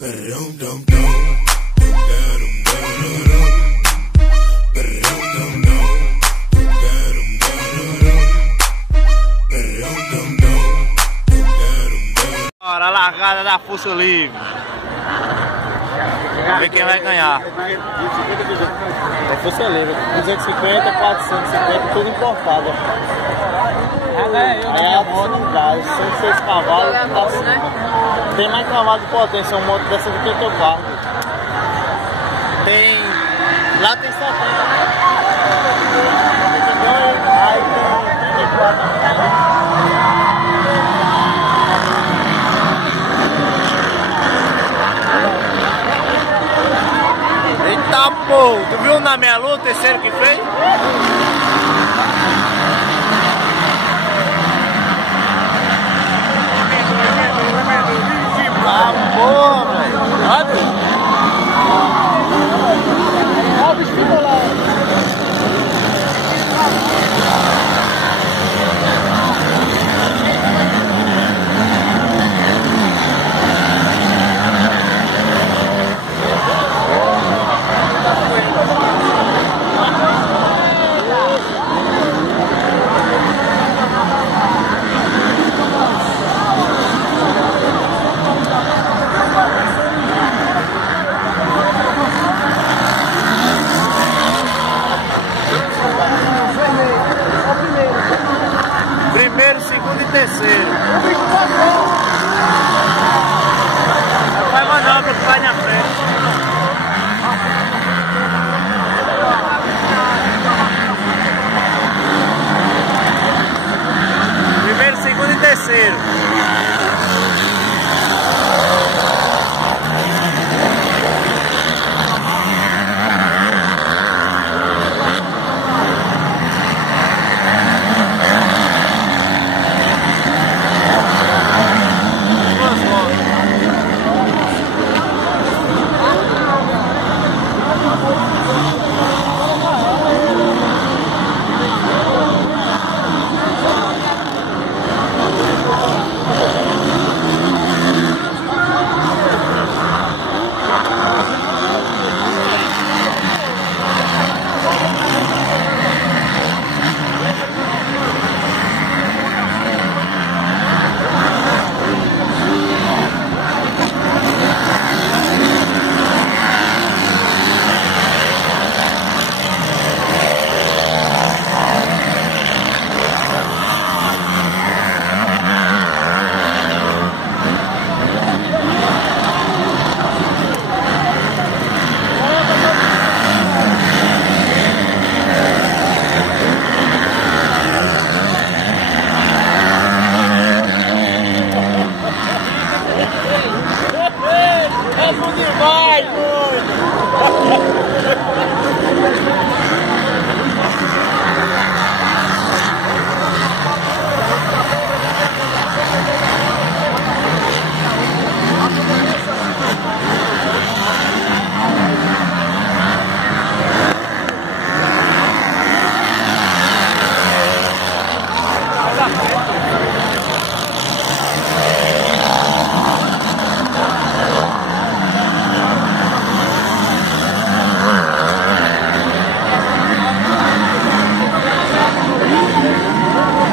Bora, a largada da Força Livre. Vamos ver quem vai ganhar. É Força Livre, 250, 450, tudo importado. Aí a moto não dá, 106 cavalos, tá assim. Tem mais cavalo de potência uma moto dessa do que o teu carro. Tem. Lá tem 70. Aí tem 34. Eita pô, tu viu na minha luta o terceiro que fez? Ah, porra, velho. Olha o bicho lá. Primeiro, segundo e terceiro. Vai mandar que vai na frente. Primeiro, segundo e terceiro.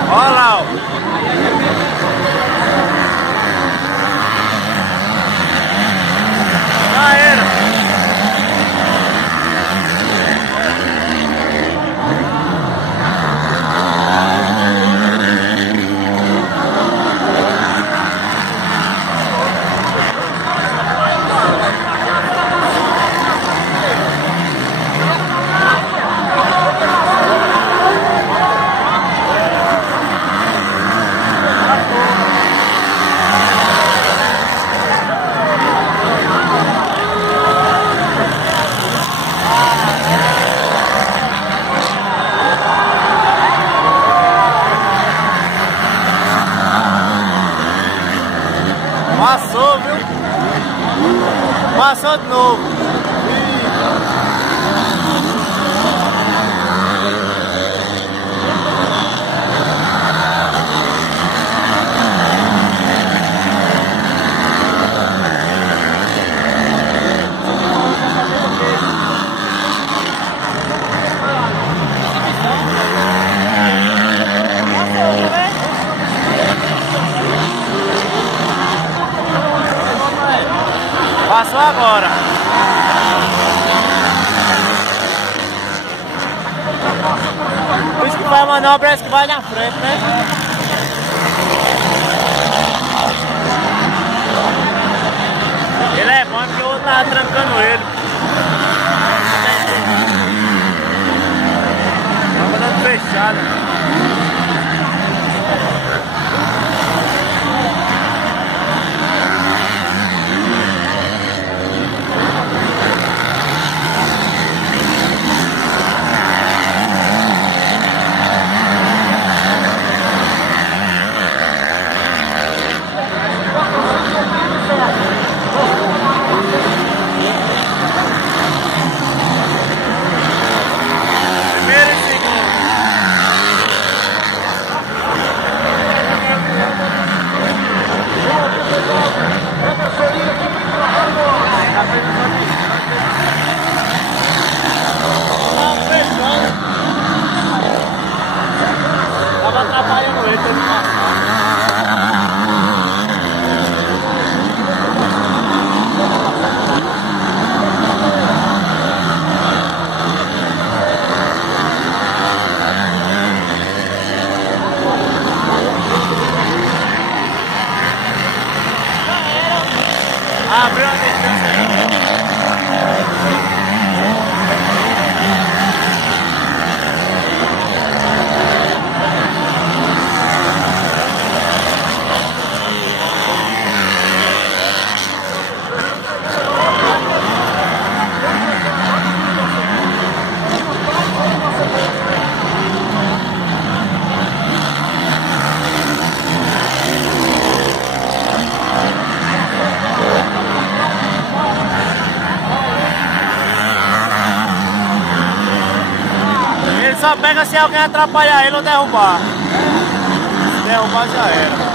Olha lá, ó. Já era. Passou, viu? Passou de novo. Passou agora. Por isso que vai manobra, esse que vai na frente, né? Ele é bom porque o outro tava trancando ele. Tava dando fechada. Tava atrapalhando ele, teve que passar. Abriu a distância. Só pega se alguém atrapalhar ele ou derrubar. Se derrubar já era.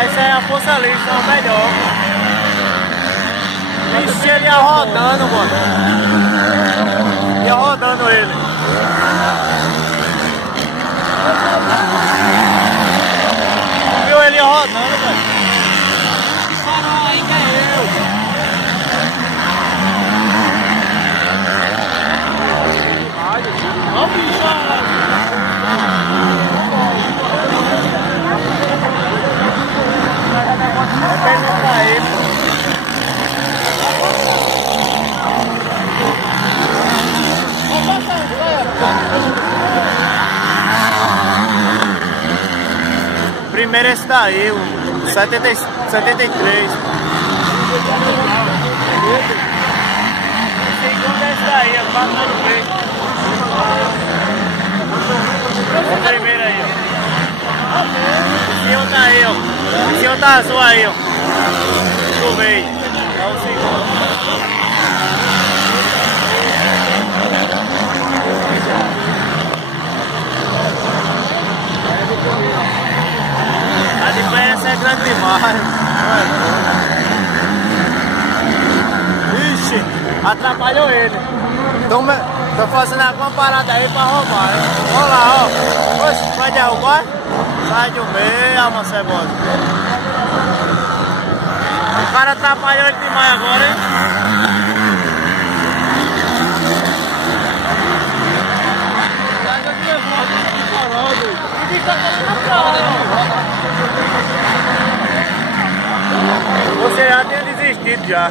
Essa é a força lista, é o melhor. Vixe, ele ia rodando, mano. Ia rodando ele. Viu? Ele ia rodando, velho. Parou aí, que é eu. Ó, bicho. Primeiro esse daí, o 73. O segundo é esse daí, é 493. O primeiro aí, ó. Esse outro aí, ó. Esse outro azul aí, ó. Do meio. É o segundo. A diferença é grande demais. Ixi, atrapalhou ele. Tô fazendo alguma parada aí pra roubar, hein? Olha lá, ó. Oxe, vai derrubar? Sai do meio, alma cebosa. O cara atrapalhou ele demais agora, hein? Você já tinha desistido já.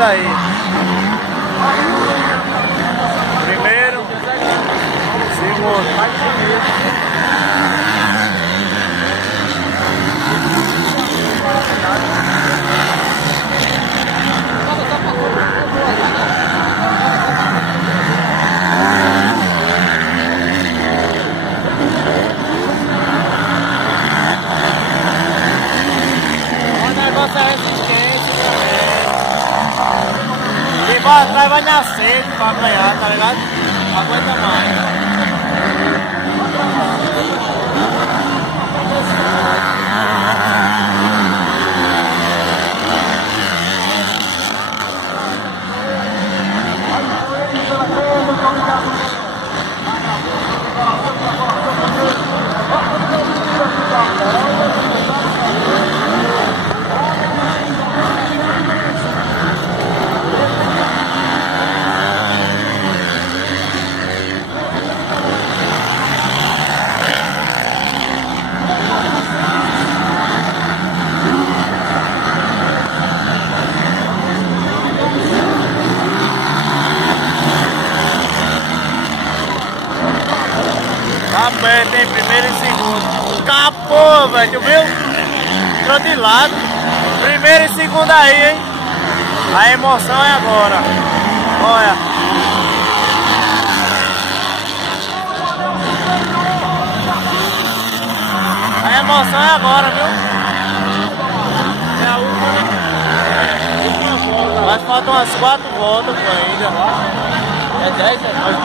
segundo aí. Primeiro, segundo. Essa resistência também. Quem vai atrás vai nascer pra ganhar, tá ligado? Aguenta mais. Tá perto, hein? Primeiro e segundo. Capô, velho, tu viu? Entrou de lado. Primeiro e segundo aí, hein? A emoção é agora. Olha. A emoção é agora, viu? É a última, né? Mas faltam umas 4 voltas ainda. É 10,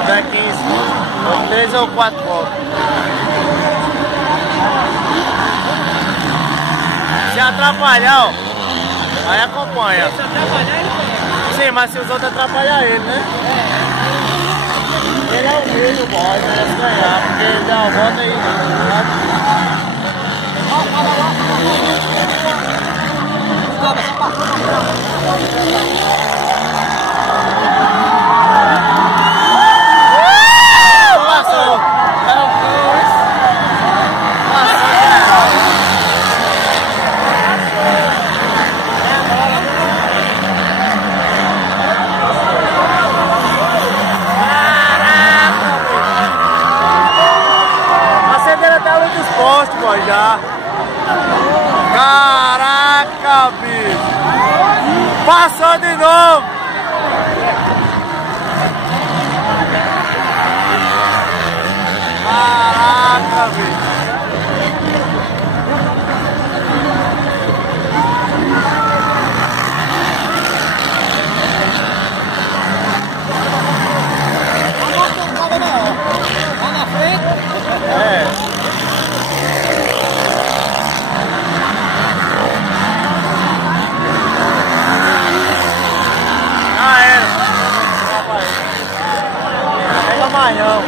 é 15. 3 ou 4 voltas. Se atrapalhar, ó, aí acompanha. Se atrapalhar, ele ganha. Sim, mas se os outros atrapalhar ele, né? Ele é o meio, boy, merece ganhar, porque ele dá uma volta aí, já. Caraca, bicho. Passou de novo. Caraca, bicho. Lá na frente. É. Pega mais não.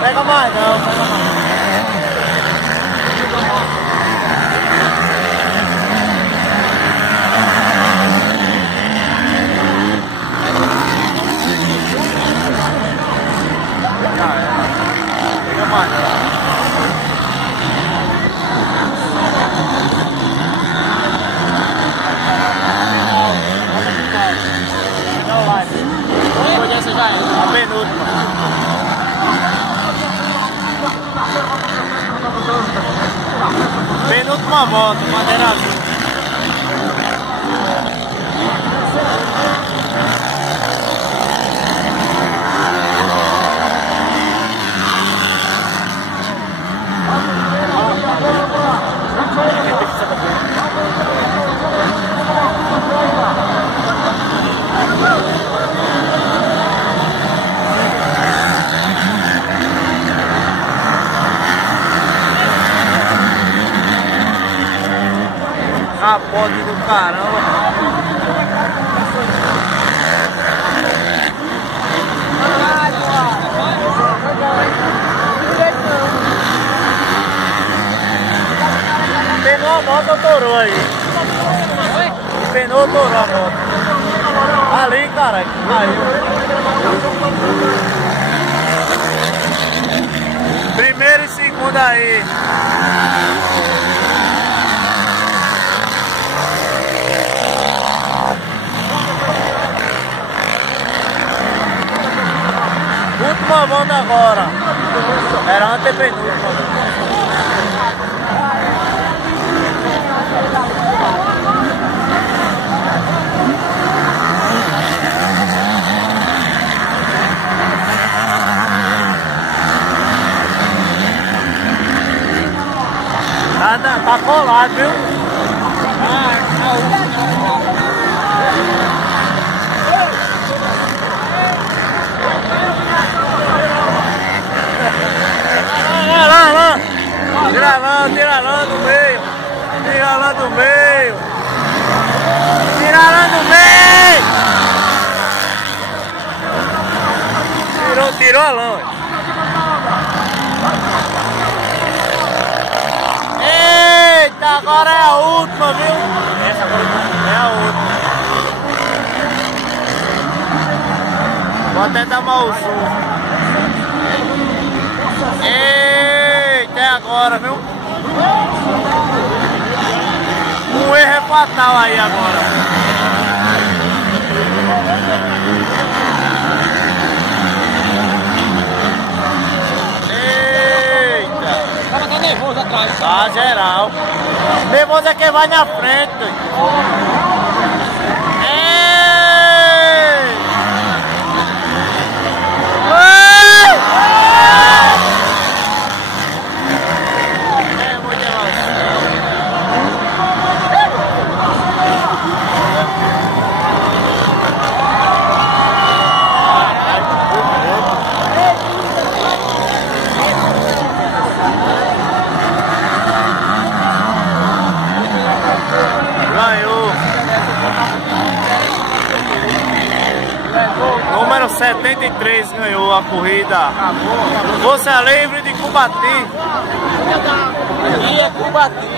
Pega mais não. Pega mais não. Já é. A penúltima. Penúltima volta, bandeira azul. Capote do caramba. Penou a moto ou torou aí? Penou ou torou a moto? Ali, cara, caiu. Primeiro e segundo aí. penúltima volta agora. Era a antepenúltima. Tá colado, viu? Tira a lã do meio. Tira a lã do meio. Tira a lã do meio. Tirou a lã. Eita, agora é a última, viu? Essa agora é a última. Vou até dar mal o zoom. Eita, é agora, viu? Um erro é fatal aí agora. Nervoso atrás. Tá geral. Nervoso é quem vai na frente. Número 73 ganhou a corrida. Força Livre de Cubati. E é Cubati.